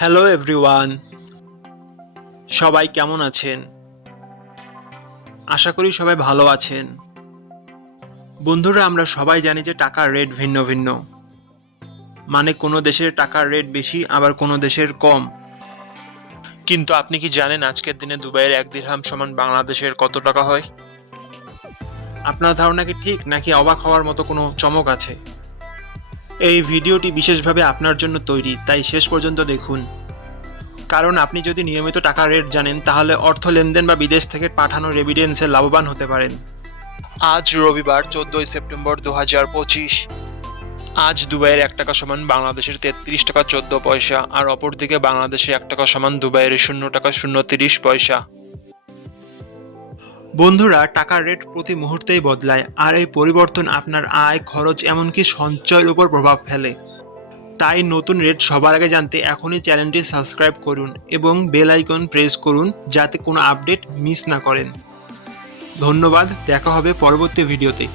Hello everyone, সবাই কেমন আছেন? আশা করি সবাই ভালো আছেন। বন্ধুরা, আমরা সবাই জানি যে টাকার রেট ভিন্ন ভিন্ন। মানে কোনো দেশের টাকার রেট বেশি, আবার কোনো দেশের কম। কিন্তু আপনি কি জানেন আজকের দিনে দুবাইয়ের 1 দিরহাম সমান বাংলাদেশের কত টাকা হয়? আপনার ধারণা কি ঠিক, নাকি অবাক হওয়ার মতো কোনো চমক আছে? এই ভিডিওটি বিশেষভাবে আপনার জন্য তৈরি, তাই শেষ পর্যন্ত দেখুন। কারণ আপনি যদি নিয়মিত টাকার রেট জানেন, তাহলে অর্থ লেনদেন বা বিদেশ থেকে পাঠানো রেমিটেন্সে লাভবান হতে পারেন। আজ রবিবার 14 সেপ্টেম্বর 2025। আজ দুবাইয়ের 1 টাকা সমান বাংলাদেশের 33 টাকা 14 পয়সা, আর অপরদিকে বাংলাদেশের 1 টাকা সমান দুবাইয়ের 0 টাকা 030 পয়সা। বন্ধুরা, টাকার রেট প্রতি মুহূর্তেই বদলায়, আর এই পরিবর্তন আপনার আয়, খরচ, এমনকি সঞ্চয়ের উপর প্রভাব ফেলে। তাই নতুন রেট সবার আগে জানতে এখনই চ্যানেলটি সাবস্ক্রাইব করুন এবং বেল আইকন প্রেস করুন, যাতে কোনো আপডেট মিস না করেন। ধন্যবাদ, দেখা হবে পরবর্তী ভিডিওতে।